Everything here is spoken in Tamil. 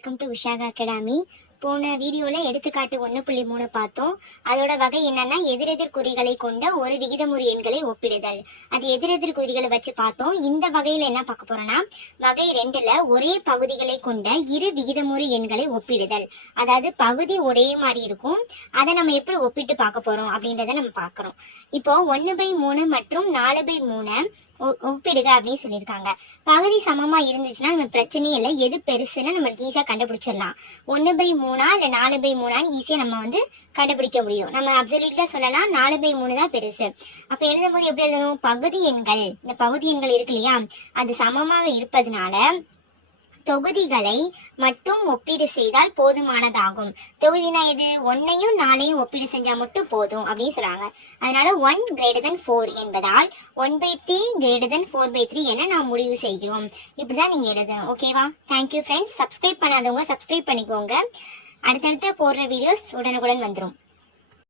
Welcome to Vishaka academy. போன வீடியோவில் எடுத்துக்காட்டு 1.3 பார்த்தோம். அதோட வகை என்னன்னா எதிரெதிர் குறிகளை கொண்ட ஒரு விகிதமுறு எண்களை ஒப்பிடுதல். அது எதிரெதிர் குறிகளை வச்சு பார்த்தோம். இந்த வகையில் என்ன பார்க்க போறோம்னா வகை 2ல ஒரே பகுதிகளை கொண்ட இரு விகிதமுறு எண்களை ஒப்பிடுதல். அதாவது பகுதி ஒரே மாதிரி இருக்கும், அதை நம்ம எப்படி ஒப்பிட்டு பார்க்க போறோம் அப்படின்றத நம்ம பார்க்குறோம். இப்போ 1/3 மற்றும் 4/3 ஒப்பிடுக அப்படின்னு சொல்லியிருக்காங்க. பகுதி சமமா இருந்துச்சுன்னா நம்ம பிரச்சனையே இல்லை, எது பெருசுன்னு நம்மளுக்கு ஈஸியாக கண்டுபிடிச்சிடலாம். 1/3 இல்லை 4/3 ஈஸியாக நம்ம கண்டுபிடிக்க முடியும். நம்ம அப்சல்யூட்ல சொல்லலாம் 4/3 தான் பெருசு. அப்போ எழுதும் போது எப்படி எழுதணும்? பகுதி எண்கள், இந்த பகுதி எண்கள் இருக்கு இல்லையா, அது சமமாக இருப்பதனால தொகுதிகளை மட்டும் ஒப்பீடு செய்தால் போதுமானதாகும். தொகுதினா எது? 1ஐயும் 4ஐயும் ஒப்பீடு செஞ்சா மட்டும் போதும் அப்படின்னு சொல்றாங்க. அதனால 1 > 4 என்பதால் 1/3 > 4/3 என நாம் முடிவு செய்கிறோம். இப்படிதான் நீங்க எழுதணும். ஓகேவா? Thank you friends. சப்ஸ்கிரைப் பண்ணாதவங்க சப்ஸ்கிரைப் பண்ணிக்கோங்க. அடுத்தடுத்து போடுற வீடியோஸ் உடனுக்குடன் வந்துடும்.